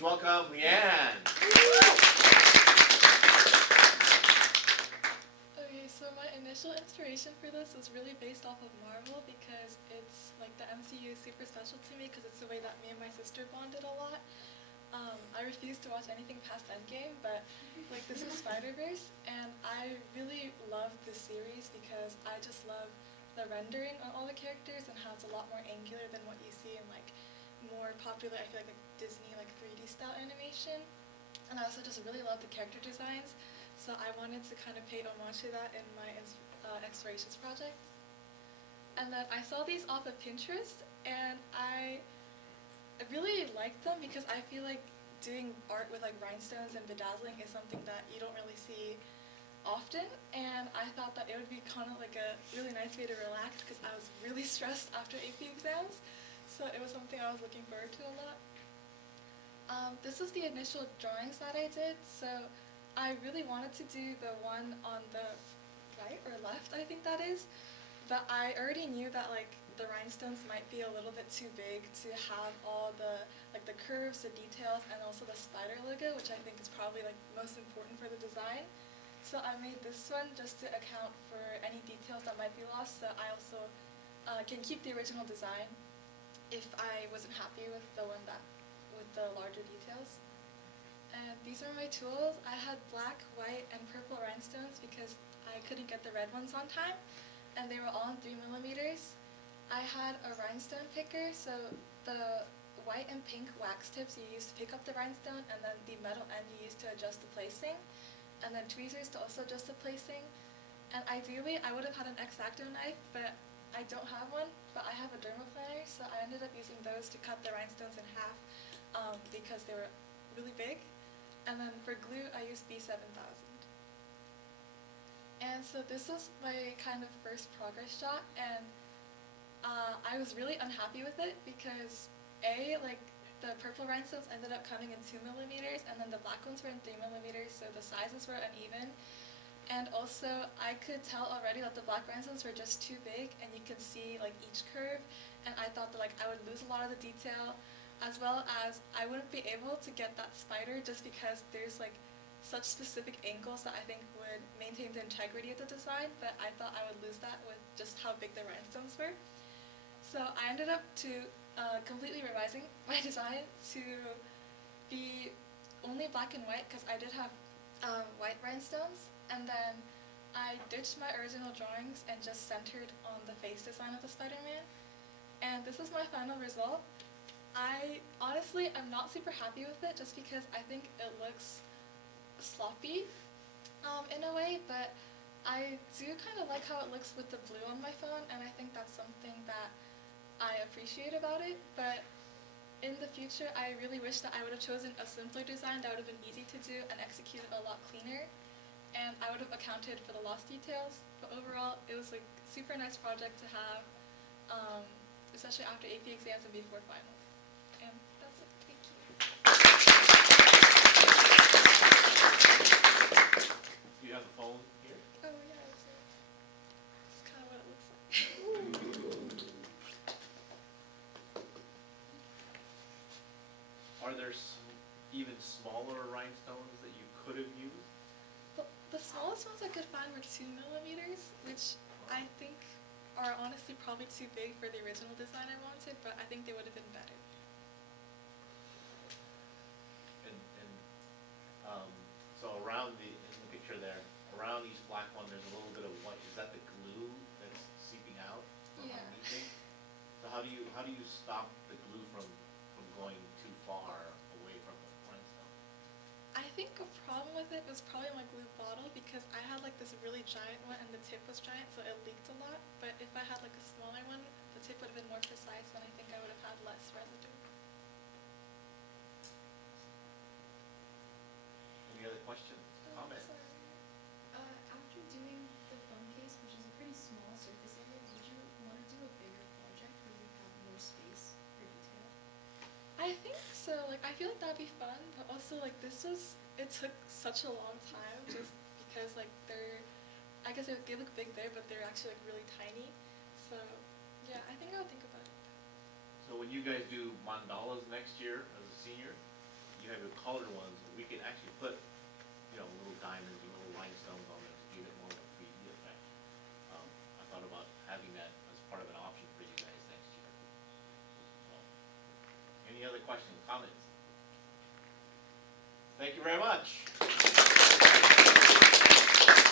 please welcome LiehnY. Okay, so my initial inspiration for this was really based off of Marvel because it's like the MCU is super special to me because it's the way that me and my sister bonded a lot. I refuse to watch anything past Endgame, but like this is Spider-Verse, and I really love this series because I just love the rendering on all the characters and how it's a lot more angular than what you see in like more popular, I feel like Disney like 3D style animation. And I also just really love the character designs, so I wanted to kind of pay homage to that in my explorations project. And then I saw these off of Pinterest, and I really liked them because I feel like doing art with like rhinestones and bedazzling is something that you don't really see often, and I thought that it would be kind of like a really nice way to relax because I was really stressed after AP exams, so it was something I was looking forward to a lot. This was the initial drawings that I did, so I really wanted to do the one on the right or left, I think that is, but I already knew that like the rhinestones might be a little bit too big to have all the like the curves, the details, and also the spider logo, which I think is probably like most important for the design. So I made this one just to account for any details that might be lost, so I also can keep the original design if I wasn't happy with the one that with the larger details. And these are my tools. I had black, white, and purple rhinestones because I couldn't get the red ones on time, and they were all in 3mm. I had a rhinestone picker, so the white and pink wax tips you use to pick up the rhinestone, and then the metal end you use to adjust the placing, and then tweezers to also adjust the placing. And ideally, I would have had an X-Acto knife, but I don't have one, but I have a dermaplaner, so I ended up using those to cut the rhinestones in half because they were really big. And then for glue, I used B7000. And so this was my kind of first progress shot, and I was really unhappy with it because like the purple rhinestones ended up coming in 2mm, and then the black ones were in 3mm, so the sizes were uneven. And also, I could tell already that the black rhinestones were just too big, and you can see like each curve, and I thought that like I would lose a lot of the detail, as well as I wouldn't be able to get that spider just because there's like such specific angles that I think would maintain the integrity of the design, but I thought I would lose that with just how big the rhinestones were. So I ended up completely revising my design to be only black and white because I did have white rhinestones, and then I ditched my original drawings and just centered on the face design of the Spider-Man. And this is my final result. I honestly am not super happy with it just because I think it looks sloppy in a way, but I do kind of like how it looks with the blue on my phone, and I think that's something that I appreciate about it. But in the future, I really wish that I would have chosen a simpler design that would have been easy to do and executed a lot cleaner, and I would have accounted for the lost details. But overall, it was a super nice project to have, especially after AP exams and before finals. And that's it. Thank you. Do you have the phone here? Oh yeah, that's it. That's kind of what it looks like. Are there even smaller rhinestones that you could have used? The smallest ones I could find were 2mm, which I think are honestly probably too big for the original design I wanted, but I think they would have been better. And so around in the picture there, around each black one, there's a little bit of white. Is that the glue that's seeping out from Yeah. underneath it? So how do you stop the glue from going too far away from the rhinestone? I think a problem with it was probably my glue bottle because I had like this really giant one and the tip was giant, so it leaked a lot. But if I had like a smaller one, the tip would have been more precise, and I think I would have had less residue. Any other questions, comments? Sorry. After doing the phone case, which is a pretty small surface area, would you want to do a bigger project where you have more space for detail? I think so. Like, I feel like that'd be fun, but also like it took such a long time just because like I guess they look big there, but they're actually like really tiny. So yeah, I think I would think about it. So when you guys do mandalas next year as a senior, you you have your colored ones, we can actually put, you know, little diamonds and little rhinestones on them to give it more of a 3D effect. I thought about having that as part of an option for you guys next year. So, any other questions, comments? Thank you very much.